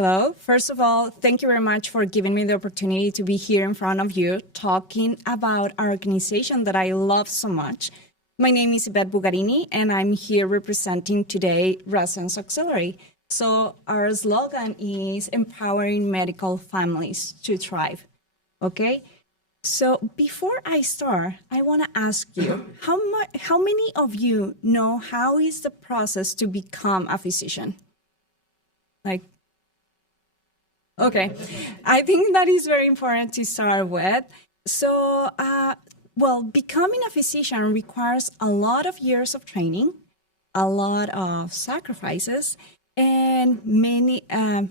Hello. First of all, thank you very much for giving me the opportunity to be here in front of you talking about our organization that I love so much. My name is Ivette Bugarini, and I'm here representing today Residence Auxiliary. So our slogan is empowering medical families to thrive. Okay. So before I start, I want to ask you, how many of you know how is the process to become a physician? Okay, I think that is very important to start with. So, becoming a physician requires a lot of years of training, a lot of sacrifices, and a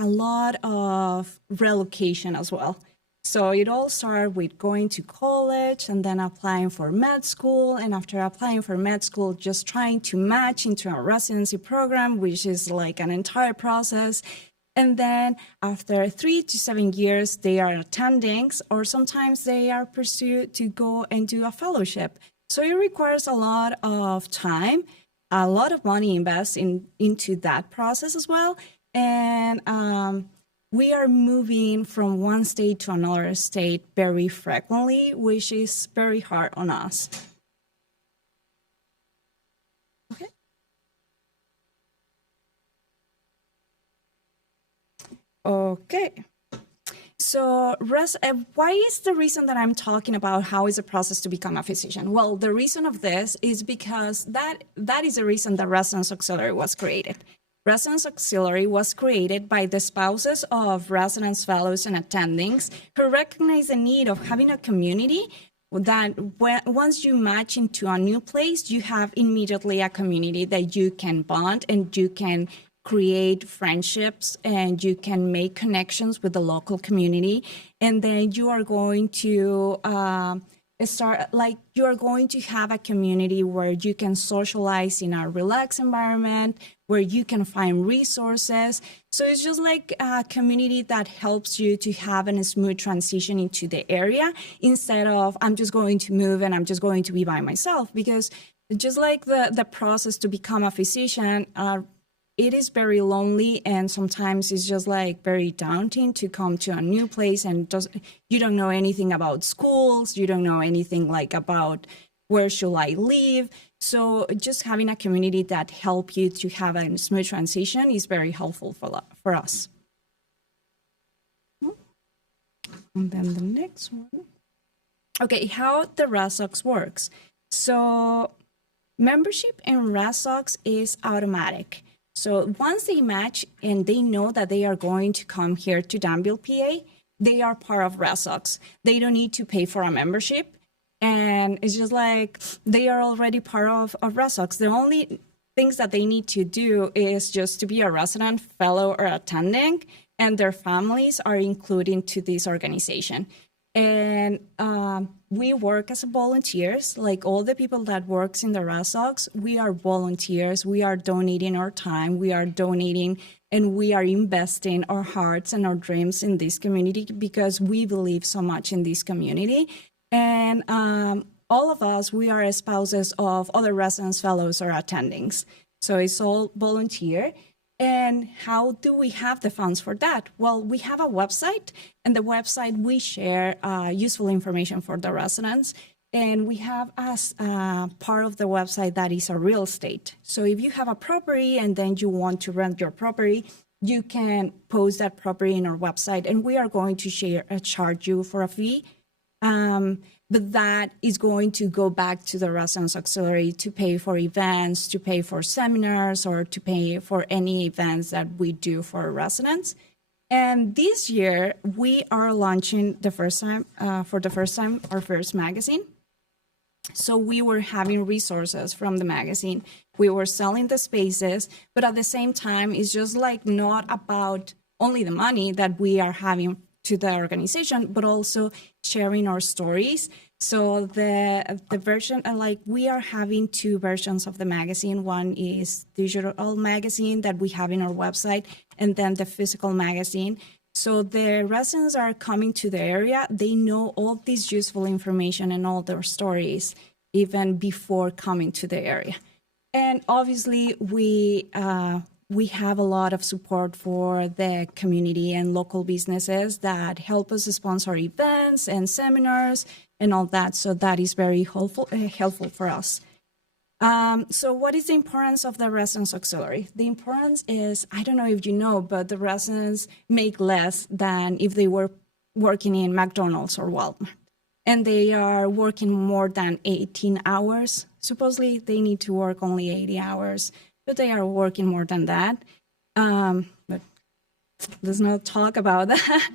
lot of relocation as well. So it all started with going to college and then applying for med school. And after applying for med school, just trying to match into a residency program, which is like an entire process. And then after 3 to 7 years, they are attendings, or sometimes they are pursued to go and do a fellowship. So it requires a lot of time, a lot of money invested into that process as well. And we are moving from one state to another state very frequently, which is very hard on us. Okay. Okay. So why is the reason that I'm talking about how is the process to become a physician? Well, the reason of this is because that is the reason that Residence Auxiliary was created. Residence Auxiliary was created by the spouses of residence fellows and attendings who recognize the need of having a community that once you match into a new place, you have immediately a community that you can bond and you can create friendships and you can make connections with the local community. And then you are going to you're going to have a community where you can socialize in a relaxed environment, where you can find resources. So it's just like a community that helps you to have a smooth transition into the area instead of I'm just going to move and I'm just going to be by myself. Because just like the process to become a physician, it is very lonely, and sometimes it's just like very daunting to come to a new place and you don't know anything about schools, you don't know anything like about where should I live. So just having a community that help you to have a smooth transition is very helpful for us. And then the next one. Okay, how the RASOX works. So membership in RASOX is automatic. So once they match and they know that they are going to come here to Danville, PA, they are part of RASOX. They don't need to pay for a membership. And it's just like they are already part of RASOX. The only things that they need to do is just to be a resident, fellow, or attending, and their families are included to this organization. And we work as volunteers, like all the people that works in the RASOX, we are volunteers. We are donating our time, we are donating, and we are investing our hearts and our dreams in this community because we believe so much in this community. And all of us, we are spouses of other residence fellows or attendings. So it's all volunteer. And how do we have the funds for that? Well, we have a website, and the website we share useful information for the residents. And we have as part of the website that is a real estate. So if you have a property and then you want to rent your property, you can post that property in our website, and we are going to charge you for a fee. But that is going to go back to the Residence Auxiliary to pay for events, to pay for seminars, or to pay for any events that we do for residents. And this year, we are launching for the first time, our first magazine. So we were having resources from the magazine. We were selling the spaces, but at the same time, it's just like not about only the money that we are having to the organization, but also sharing our stories. So the version, we are having two versions of the magazine. One is digital magazine that we have in our website, and then the physical magazine. So the residents are coming to the area. They know all this useful information and all their stories even before coming to the area. And obviously, we we have a lot of support for the community and local businesses that help us sponsor events and seminars and all that. So that is very helpful for us. So what is the importance of the residence auxiliary? The importance is, I don't know if you know, but the residents make less than if they were working in McDonald's or Walmart. And they are working more than 18 hours. Supposedly they need to work only 80 hours, but they are working more than that. But let's not talk about that.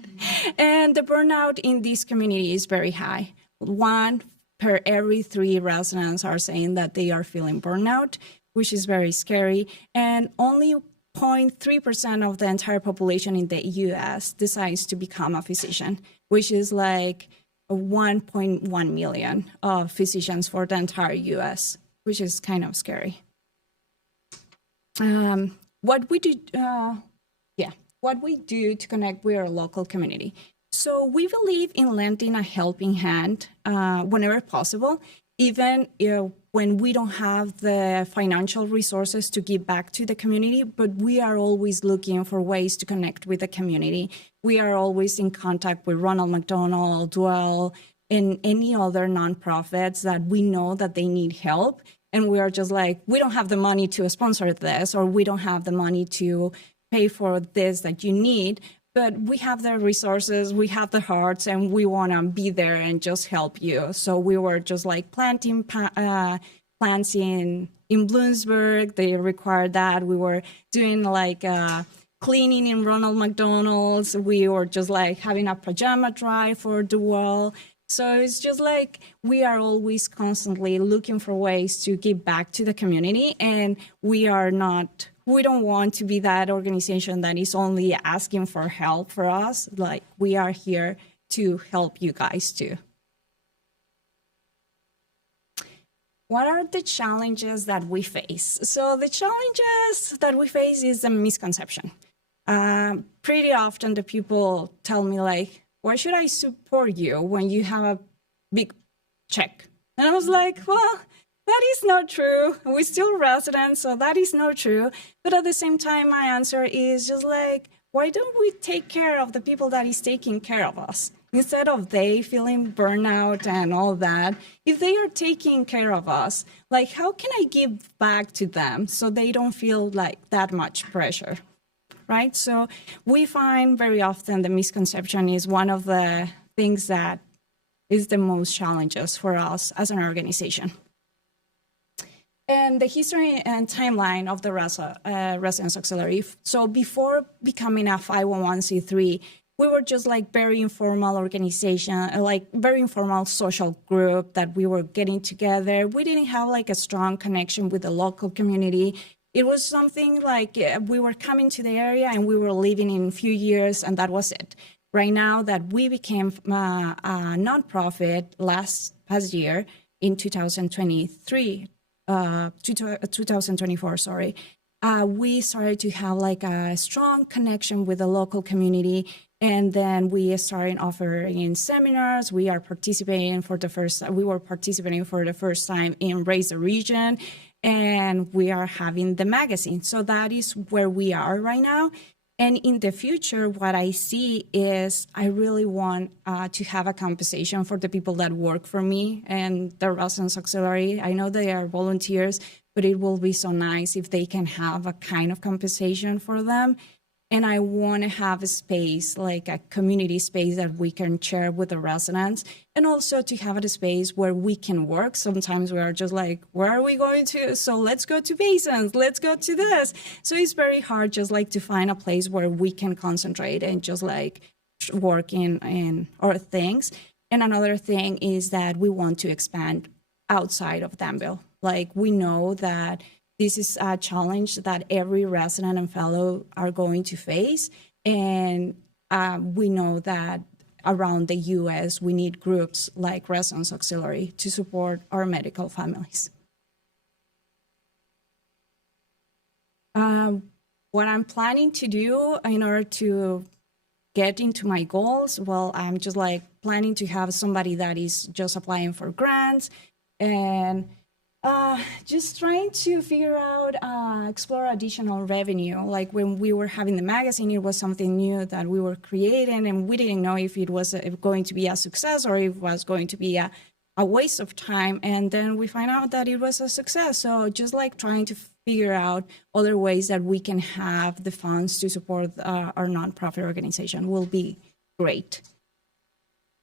And the burnout in this community is very high. 1 per every 3 residents are saying that they are feeling burnout, which is very scary. And only 0.3% of the entire population in the US decides to become a physician, which is like 1.1 million of physicians for the entire US, which is kind of scary. What we do to connect with our local community. So we believe in lending a helping hand whenever possible, even when we don't have the financial resources to give back to the community, but we are always looking for ways to connect with the community. We are always in contact with Ronald McDonald, Dwell, and any other nonprofits that we know that they need help. And we are just like, we don't have the money to sponsor this, or we don't have the money to pay for this that you need, but we have the resources, we have the hearts, and we want to be there and just help you. So we were just like planting plants in Bloomsburg. They required that. We were doing like cleaning in Ronald McDonald's. We were just like having a pajama drive for the wall. So it's just like we are always constantly looking for ways to give back to the community, and we don't want to be that organization that is only asking for help for us. Like, we are here to help you guys too. What are the challenges that we face? So the challenges that we face is a misconception. Pretty often the people tell me like, why should I support you when you have a big check? And I was like, well, that is not true. We're still residents, so that is not true. But at the same time, my answer is just like, why don't we take care of the people that is taking care of us? Instead of they feeling burnout and all that, if they are taking care of us, like, how can I give back to them so they don't feel like that much pressure? Right? So we find very often the misconception is one of the things that is the most challenges for us as an organization. And the history and timeline of the Residence Auxiliary. So before becoming a 501c3, we were just like very informal organization, like very informal social group that we were getting together. We didn't have like a strong connection with the local community. It was something like we were coming to the area and we were living in a few years, and that was it. Right now that we became a nonprofit past year in 2024, we started to have like a strong connection with the local community. And then we started offering seminars. We were participating for the first time in Raise the Region. And we are having the magazine. So that is where we are right now. And in the future, what I see is I really want to have a compensation for the people that work for me and the Residence Auxiliary. I know they are volunteers, but it will be so nice if they can have a kind of compensation for them. And I want to have a space, like a community space that we can share with the residents, and also to have a space where we can work. Sometimes we are just like, where are we going to? So let's go to Basins, let's go to this. So it's very hard just like to find a place where we can concentrate and just like work in our things. And another thing is that we want to expand outside of Danville. Like, we know that this is a challenge that every resident and fellow are going to face. And we know that around the US, we need groups like Residence Auxiliary to support our medical families. What I'm planning to do in order to get into my goals, well, I'm just like planning to have somebody that is just applying for grants and Just trying to figure out, explore additional revenue. Like when we were having the magazine, it was something new that we were creating, and we didn't know if it was going to be a success or if it was going to be a waste of time. And then we find out that it was a success. So just like trying to figure out other ways that we can have the funds to support our nonprofit organization will be great.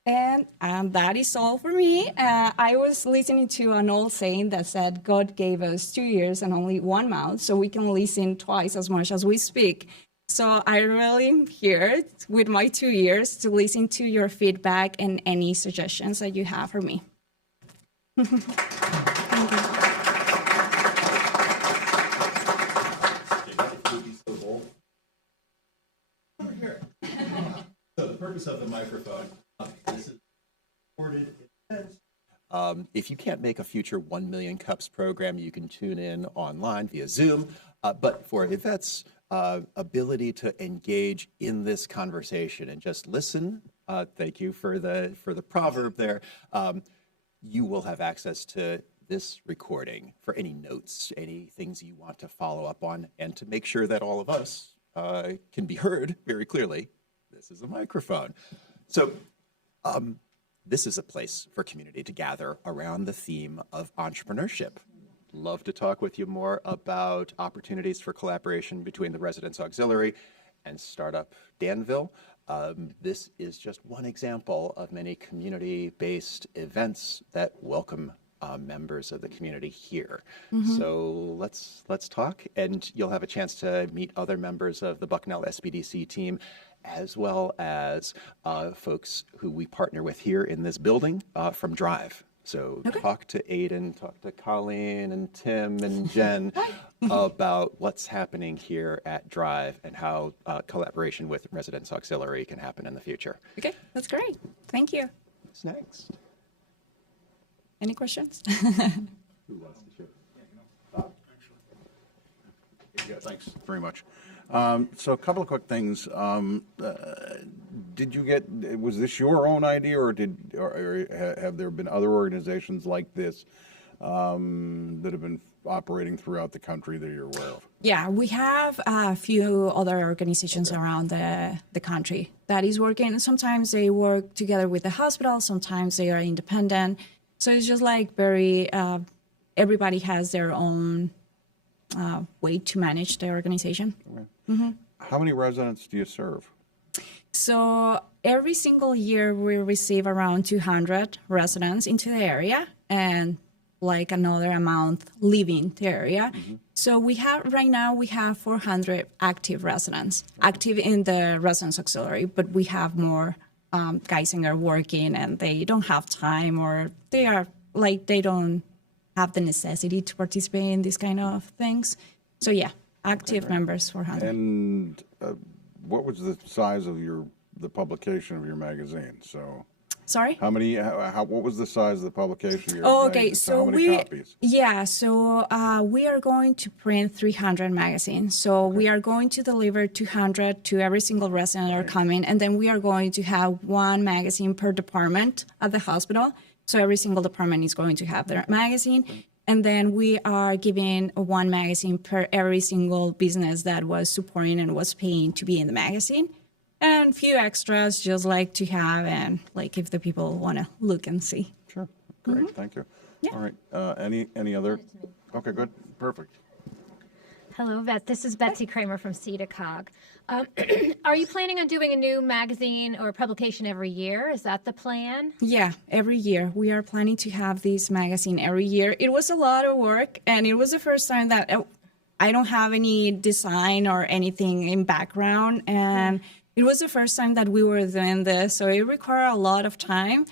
And that is all for me. I was listening to an old saying that said, God gave us 2 ears and only one mouth, so we can listen twice as much as we speak. So I really am here with my 2 ears to listen to your feedback and any suggestions that you have for me. Thank you. So the purpose of the microphone, this is recorded. If you can't make a future 1 Million Cups program, you can tune in online via Zoom. But for Yvette's ability to engage in this conversation and just listen, thank you for the proverb there. You will have access to this recording for any notes, any things you want to follow up on, and to make sure that all of us can be heard very clearly. This is a microphone. So this is a place for community to gather around the theme of entrepreneurship. Love to talk with you more about opportunities for collaboration between the Residents Auxiliary and Startup Danville. This is just one example of many community-based events that welcome members of the community here. So let's talk, and you'll have a chance to meet other members of the Bucknell SBDC team, as well as folks who we partner with here in this building from Drive. So talk to Aiden, talk to Colleen and Tim and Jen about what's happening here at Drive and how collaboration with Residents Auxiliary can happen in the future. Okay, that's great. Thank you. What's next? Any questions? Who wants to share? Yeah, thanks very much. So a couple of quick things. Did you get, was this your own idea, or have there been other organizations like this that have been operating throughout the country that you're aware of? Yeah, we have a few other organizations around the country that is working. Sometimes they work together with the hospital, sometimes they are independent. So it's just like very, everybody has their own way to manage the organization. Okay. How many residents do you serve? So every single year we receive around 200 residents into the area and like another amount leaving the area. So we have, right now we have 400 active residents, active in the Residents Auxiliary, but we have more guys in there working and they don't have time, or they are like, they don't have the necessity to participate in these kind of things. So yeah, active members 400. And what was the size of the publication of your magazine? So Sorry? how many? What was the size of the publication of your okay, magazine? so how many copies? Yeah, so we are going to print 300 magazines. So we are going to deliver 200 to every single resident that are coming, and then we are going to have one magazine per department at the hospital. So every single department is going to have their magazine. And then we are giving one magazine per every single business that was supporting and was paying to be in the magazine. And a few extras just like to have, and like if the people want to look and see. Sure. Great. Thank you. Yeah. All right. Any other? Okay, good. Perfect. Hello, Yvette. This is Betsy Kramer from CEDACOG. Are you planning on doing a new magazine or publication every year? Is that the plan? Yeah, every year. We are planning to have this magazine every year. It was a lot of work, and it was the first time that I don't have any design or anything in background, and it was the first time that we were doing this, so it required a lot of time.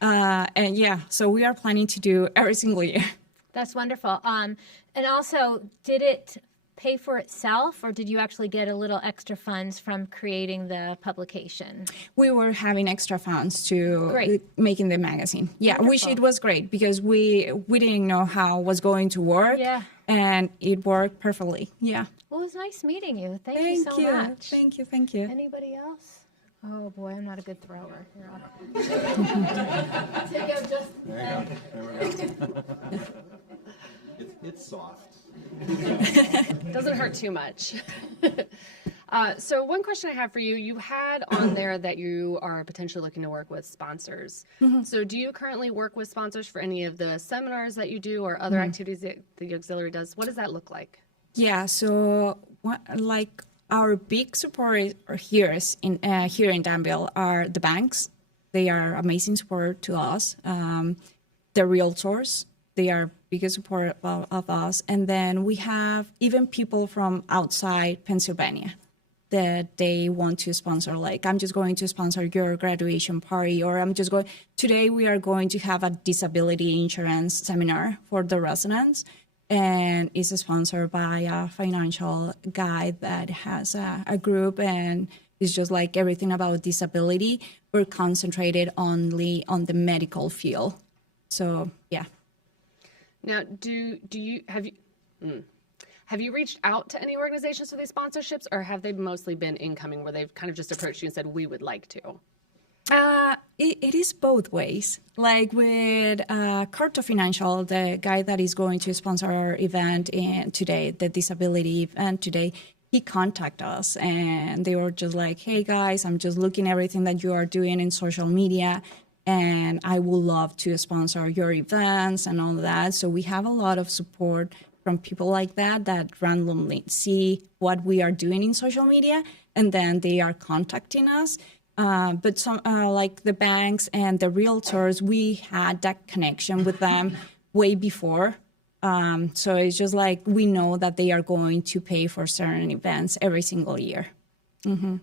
And yeah, so we are planning to do every single year. That's wonderful. And also, did it pay for itself, or did you actually get a little extra funds from creating the publication? We were having extra funds to Great. making the magazine. Yeah, Wonderful. which it was great because we didn't know how it was going to work. Yeah. And it worked perfectly. Yeah. Well, it was nice meeting you. Thank you so much. Thank you. Anybody else? Oh boy, I'm not a good thrower. Here, I'll take out just. There you go. There we go. It's soft. Doesn't hurt too much. So one question I have for you, you had on there that you are potentially looking to work with sponsors. So do you currently work with sponsors for any of the seminars that you do or other activities that the auxiliary does? What does that look like? Yeah, so like our big support here in Danville are the banks. They are amazing support to us. The realtors, they are biggest support of us. And then we have even people from outside Pennsylvania that they want to sponsor. Like, I'm just going to sponsor your graduation party, or today we are going to have a disability insurance seminar for the residents. And it's sponsored by a financial guy that has a group, and it's just like everything about disability. We're concentrated only on the medical field. So, yeah. Now, have you reached out to any organizations for these sponsorships, or have they mostly been incoming where they've kind of just approached you and said, we would like to? It is both ways. Like with Carto Financial, the guy that is going to sponsor our event today, the disability event today, he contacted us and they were just like, hey guys, I'm just looking at everything that you are doing in social media and I would love to sponsor your events and all that. So we have a lot of support from people like that randomly see what we are doing in social media and then they are contacting us. But some like the banks and the realtors, we had that connection with them way before. So it's just like we know that they are going to pay for certain events every single year. Mm-hmm.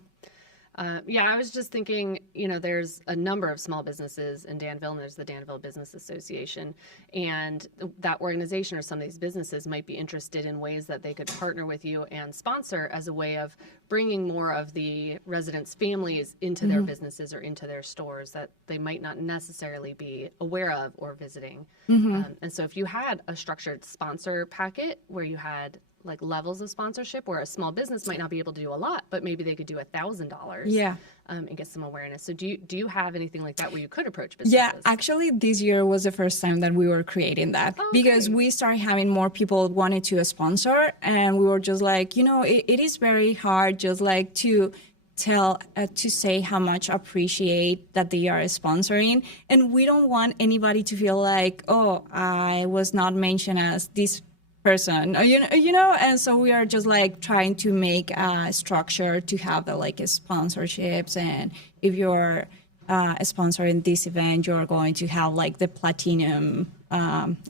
Yeah, I was just thinking, there's a number of small businesses in Danville, and there's the Danville Business Association, and that organization or some of these businesses might be interested in ways that they could partner with you and sponsor as a way of bringing more of the residents' families into their businesses or into their stores that they might not necessarily be aware of or visiting. And so if you had a structured sponsor packet where you had like levels of sponsorship where a small business might not be able to do a lot, but maybe they could do $1,000 and get some awareness. So do you have anything like that where you could approach businesses? Yeah, actually this year was the first time that we were creating that because we started having more people wanted to sponsor and we were just like, it is very hard just like to tell to say how much appreciate that they are sponsoring, and we don't want anybody to feel like, oh, I was not mentioned as this person, and so we are just like trying to make a structure to have the like sponsorships, and if you're a sponsor in this event, you're going to have like the platinum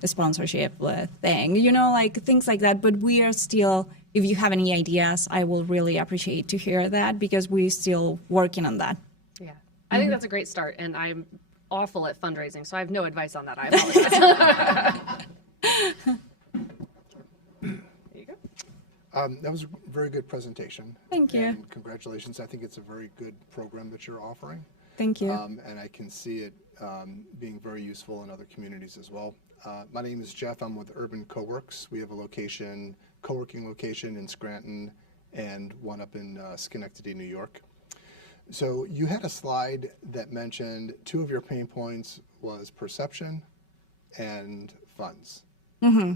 sponsorship thing, like things like that. But we are still, if you have any ideas, I will really appreciate to hear that because we're still working on that. Yeah, I think that's a great start, and I'm awful at fundraising, so I have no advice on that. I apologize. That was a very good presentation. Thank you. And congratulations. I think it's a very good program that you're offering. Thank you. And I can see it being very useful in other communities as well. My name is Jeff. I'm with Urban Coworks. We have a co-working location in Scranton and one up in Schenectady, New York. So you had a slide that mentioned two of your pain points was perception and funds. Mm-hmm.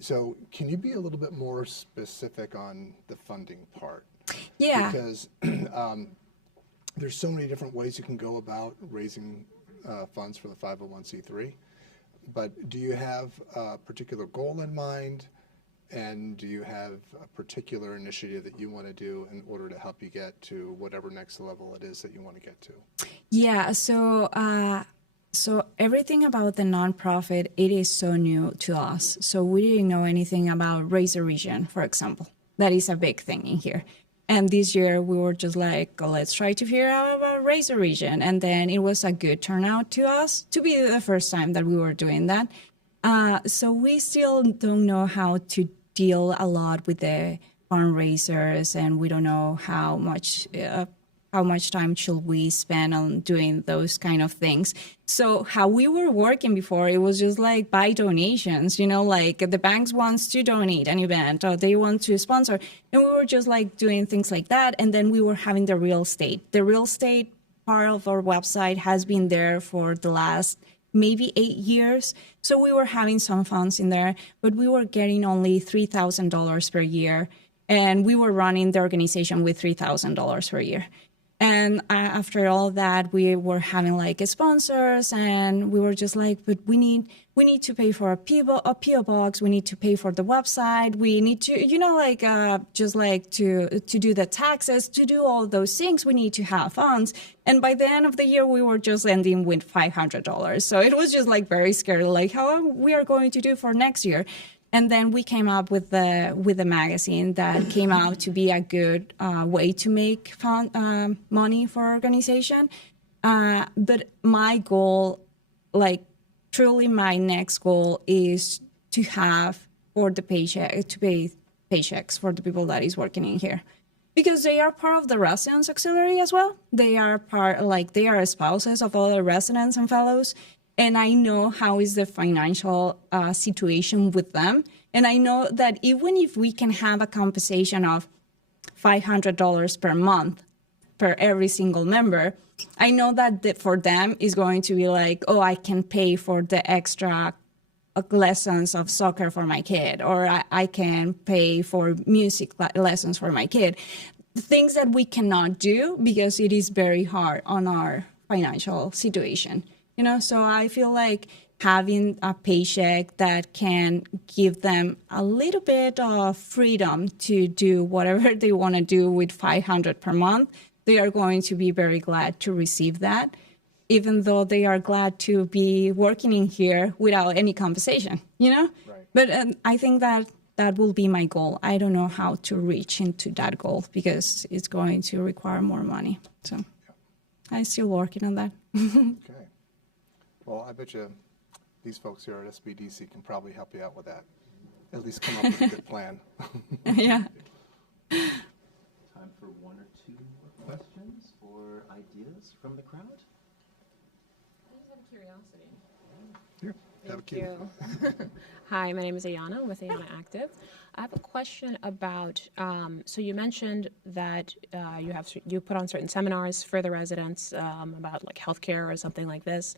So can you be a little bit more specific on the funding part? Yeah. Because there's so many different ways you can go about raising funds for the 501c3. But do you have a particular goal in mind? And do you have a particular initiative that you want to do in order to help you get to whatever next level it is that you want to get to? Yeah, so everything about the nonprofit, it is so new to us. So we didn't know anything about Raise a Region, for example. That is a big thing in here. And this year we were just like, let's try to figure out about Raise a Region. And then it was a good turnout to us to be the first time that we were doing that. So we still don't know how to deal a lot with the fundraisers, and we don't know how much time should we spend on doing those kind of things. So how we were working before, it was just like by donations, like the banks wants to donate an event or they want to sponsor. And we were just like doing things like that. And then we were having the real estate. The real estate part of our website has been there for the last maybe 8 years. So we were having some funds in there, but we were getting only $3,000 per year. And we were running the organization with $3,000 per year. And after all that, we were having like sponsors, and we were just like, but we need to pay for a PO box. We need to pay for the website. We need to, just like to do the taxes, to do all those things. We need to have funds. And by the end of the year, we were just ending with $500. So it was just like very scary, like how we are going to do for next year. And then we came up with the magazine that came out to be a good way to make money for our organization. But my goal, like truly my next goal, is to have to pay paychecks for the people that is working in here, because they are part of the residents auxiliary as well. They are they are spouses of other residents and fellows. And I know how is the financial situation with them. And I know that even if we can have a compensation of $500 per month per every single member, I know that for them is going to be like, oh, I can pay for the extra lessons of soccer for my kid, or I can pay for music lessons for my kid. Things that we cannot do because it is very hard on our financial situation. So I feel like having a paycheck that can give them a little bit of freedom to do whatever they want to do with $500 per month, they are going to be very glad to receive that, even though they are glad to be working in here without any compensation, Right. But I think that will be my goal. I don't know how to reach into that goal because it's going to require more money. So I'm still working on that. Okay. Well, I bet you these folks here at SBDC can probably help you out with that. At least come up with a good plan. Yeah. Time for one or two more questions or ideas from the crowd. I just have a curiosity. Here, have a cue. Thank you. Hi, my name is Ayana with Ayana Active. I have a question about, so you mentioned that you put on certain seminars for the residents about like healthcare or something like this.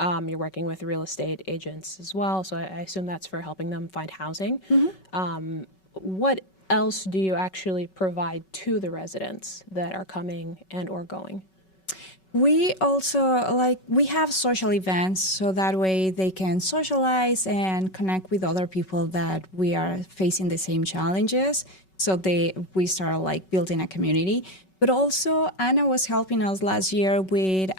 You're working with real estate agents as well, so I assume that's for helping them find housing. Mm-hmm. What else do you actually provide to the residents that are coming and or going? We also we have social events, so that way they can socialize and connect with other people that we are facing the same challenges. So we start building a community. But also Anna was helping us last year with,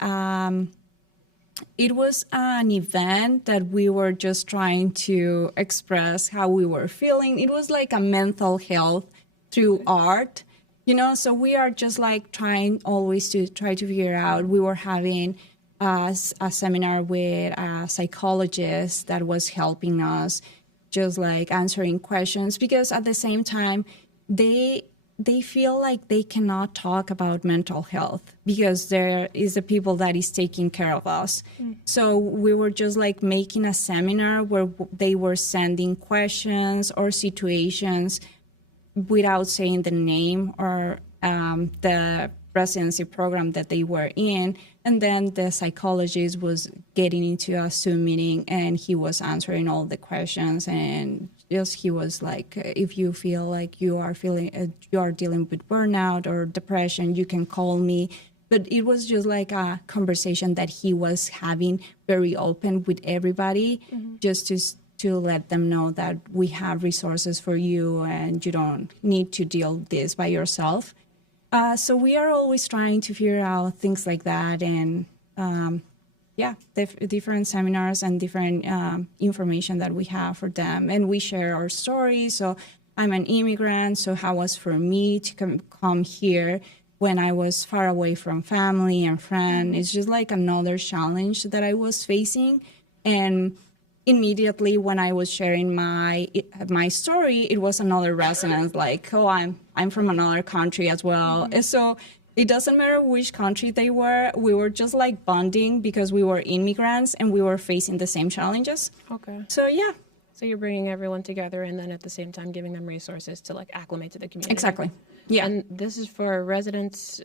it was an event that we were just trying to express how we were feeling. It was like a mental health through art. So we are just trying always to try to figure out. We were having a seminar with a psychologist that was helping us just answering questions, because at the same time, they feel like they cannot talk about mental health because there is the people that is taking care of us. Mm. So we were just making a seminar where they were sending questions or situations without saying the name or the residency program that they were in. And then the psychologist was getting into a Zoom meeting and he was answering all the questions. And he was like, if you feel like you are dealing with burnout or depression, you can call me. But it was just a conversation that he was having very open with everybody, mm-hmm. just to let them know that we have resources for you and you don't need to deal this by yourself. So we are always trying to figure out things like that, and different seminars and different information that we have for them. And we share our stories. So I'm an immigrant, so how was for me to come here when I was far away from family and friends? It's just another challenge that I was facing. And immediately when I was sharing my story, it was another resident I'm from another country as well. Mm-hmm. And so it doesn't matter which country they were. We were just bonding because we were immigrants and we were facing the same challenges. Okay. So yeah. So you're bringing everyone together and then at the same time giving them resources to like acclimate to the community. Exactly. Yeah. And this is for residents,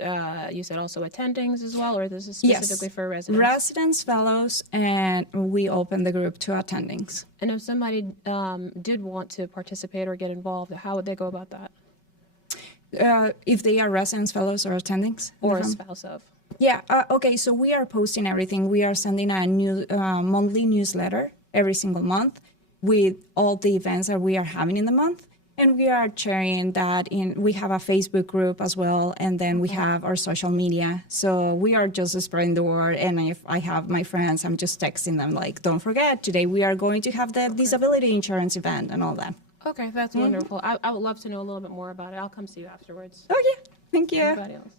you said also attendings as well, or this is specifically for residents? Residents, fellows, and we open the group to attendings. And if somebody did want to participate or get involved, how would they go about that? If they are residents, fellows, or attendings. Or a spouse of? Yeah. Okay. So we are posting everything. We are sending a new monthly newsletter every single month with all the events that we are having in the month. And we are sharing that we have a Facebook group as well. And then we have our social media. So we are just spreading the word. And if I have my friends, I'm just texting them like, don't forget, today we are going to have the disability insurance event and all that. Okay, that's wonderful. I would love to know a little bit more about it. I'll come see you afterwards. Oh, yeah. Thank you. Anybody else?